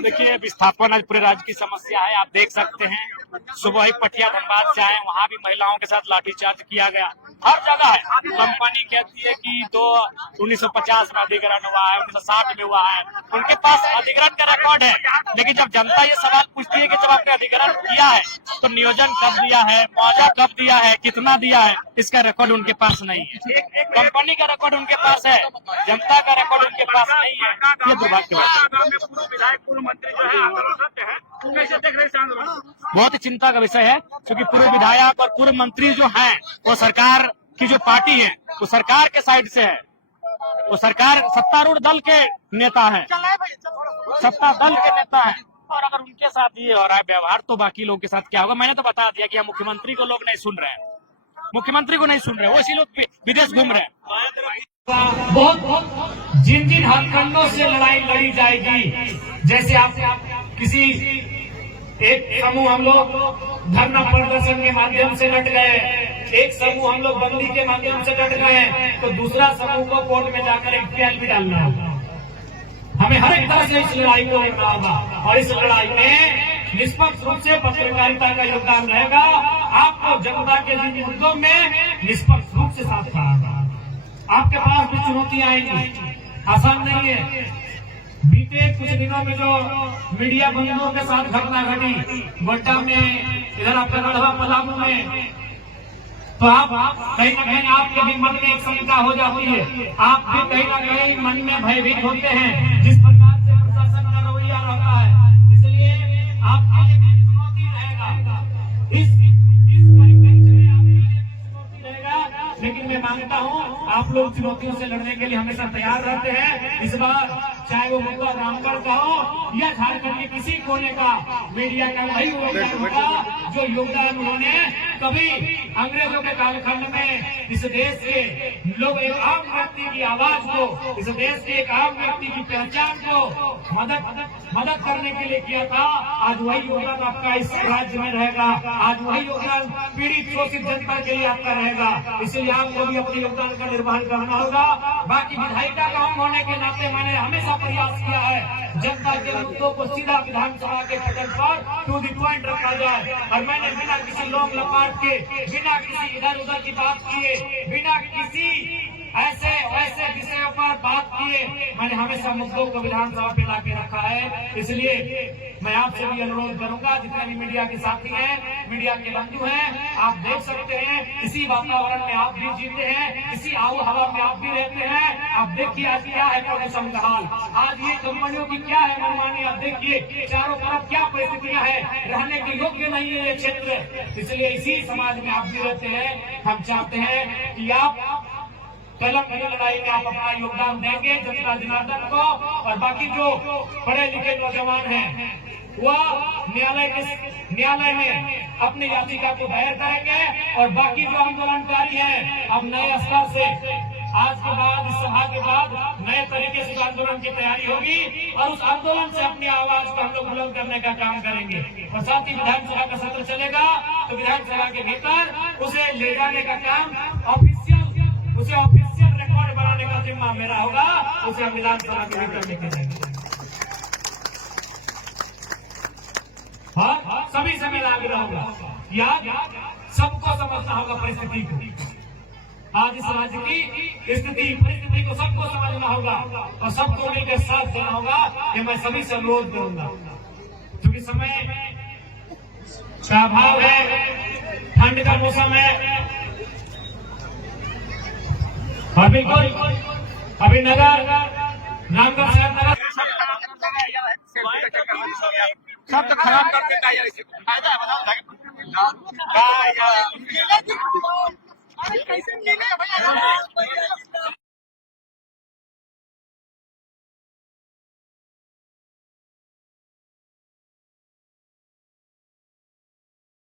देखिए, विस्थापन आज पूरे राज्य की समस्या है। आप देख सकते हैं, सुबह ही पटिया धनबाद से आए, वहाँ भी महिलाओं के साथ लाठीचार्ज किया गया। हर जगह है। कंपनी कहती है कि 1950 में अधिग्रहण हुआ है, 1960 में हुआ है, उनके पास अधिग्रहण का रिकॉर्ड है। लेकिन जब जनता ये सवाल पूछती है कि जब आपने अधिग्रहण किया है तो नियोजन कब दिया है, मुआवजा कब दिया है, कितना दिया है, इसका रिकॉर्ड उनके पास नहीं है। कंपनी का रिकॉर्ड उनके पास है, जनता का रिकॉर्ड उनके पास नहीं है। ये दुर्भाग्य बहुत ही चिंता का विषय है, क्योंकि पूर्व विधायक और पूर्व मंत्री जो हैं वो सरकार की जो पार्टी है वो सरकार के साइड से है। वो सरकार सत्तारूढ़ दल के नेता हैं, सत्ता दल के नेता हैं। और अगर उनके साथ ये हो रहा है व्यवहार, तो बाकी लोगों के साथ क्या होगा? मैंने तो बता दिया कि हम मुख्यमंत्री को लोग नहीं सुन रहे हैं, मुख्यमंत्री को नहीं सुन रहे, वो इसी लोग विदेश घूम रहे हैं। बहुत जिन जिन हथकंडों से लड़ाई लड़ी जाएगी, जैसे आप किसी एक समूह हम लोग धरना प्रदर्शन के माध्यम से लड़ गए, एक समूह हम लोग बंदी के माध्यम से लड़ गए, तो दूसरा समूह को कोर्ट में जाकर एक पीएल भी डालना होगा। हमें हर एक तरह से इस लड़ाई को लड़ना होगा, और इस लड़ाई में निष्पक्ष रूप से पत्रकारिता का योगदान रहेगा। आपको जनता के जिन मुद्दों में निष्पक्ष रूप से साथ खड़ा होगा। आपके पास भी चुनौतियां आएंगी, आसान नहीं है। बीते कुछ दिनों में जो मीडिया बंधुओं के साथ घटना घटी गोड्डा में, इधर आपका गढ़वा पलामू में, तो आप कहीं न कहीं आपके भी मन में एक शंका हो जाती है, आप भी कहीं न कहीं मन में भयभीत होते हैं जिस प्रकार से प्रशासन का रवैया रहता है। इसलिए आपके लिए भी चुनौती रहेगा, इस परिप्रेक्ष्य में आपके लिए भी चुनौती रहेगा। लेकिन मैं मानता हूँ आप लोग चुनौतियों से लड़ने के लिए हमेशा तैयार रहते हैं। इस बार चाहे वो मुद्दा रामगढ़ का हो या झारखंड के किसी कोने का, मीडिया का वही योगदान होगा जो योगदान उन्होंने कभी अंग्रेजों के कालखंड में इस देश के लोग, एक आम व्यक्ति की आवाज को, इस देश के एक आम व्यक्ति की पहचान को मदद करने के लिए किया था। आज वही योगदान आपका इस राज्य में रहेगा, आज वही योगदान पीड़ित शोषित जनता के लिए आपका रहेगा। इसलिए आपको भी अपने योगदान का निर्वहन करना होगा। बाकी विधायिका का हम होने के नाते मैंने हमेशा प्रयास किया है जनता के मुद्दों को सीधा विधानसभा के पटल पर टू द पॉइंट रखा जाए, और मैंने बिना किसी लोग लपाट के, बिना किसी इधर उधर की बात किए, बिना किसी ऐसे वैसे विषयों पर बात किए, मैंने हमेशा मुद्दों को विधानसभा पे लाके रखा है। इसलिए मैं आपसे भी अनुरोध करूंगा, जितने भी मीडिया के साथी हैं, मीडिया के बंधु हैं, आप देख सकते हैं इसी वातावरण में आप भी जीते हैं, इसी आबो हवा में आप भी रहते हैं। आप देखिए आज क्या है प्रदूषण का हाल, आज ये कंपनियों की क्या है मनमानी, आप देखिए चारों तरफ क्या परिस्थितियां हैं, रहने के योग्य नहीं है ये क्षेत्र। इसलिए इसी समाज में आप भी रहते हैं। हम चाहते हैं कि आप तेलंगाना लड़ाई में आप अपना योगदान देंगे जनता जनार्दन को, और बाकी जो पढ़े लिखे नौजवान हैं वह न्यायालय में अपनी याचिका को दायर करेंगे, और बाकी जो आंदोलनकारी हैं अब नए स्तर से आज के बाद, इस सभा के बाद नए तरीके से आंदोलन की तैयारी होगी, और उस आंदोलन से अपनी आवाज को हम लोग बुलंद करने का काम करेंगे। और साथ ही विधानसभा का सत्र चलेगा तो विधानसभा के भीतर उसे ले जाने का काम ऑफिशियल रिकॉर्ड बनाने का जिम्मा मेरा होगा, उसे हम विधानसभा के भीतर लेके जाएंगे। हाँ, सभी से मैं आग्रह होगा, याद सबको समझना होगा परिस्थिति को। आज इस राज्य की स्थिति परिस्थिति को सबको समझना होगा, और सबको मिलकर साथ देना होगा। कि मैं सभी से अनुरोध करूंगा, क्योंकि समय का अभाव है, ठंड का मौसम है, और बिल्कुल अभी नगर रामगढ़ शहर नगर सब खराब कर देता है। फायदा बताओ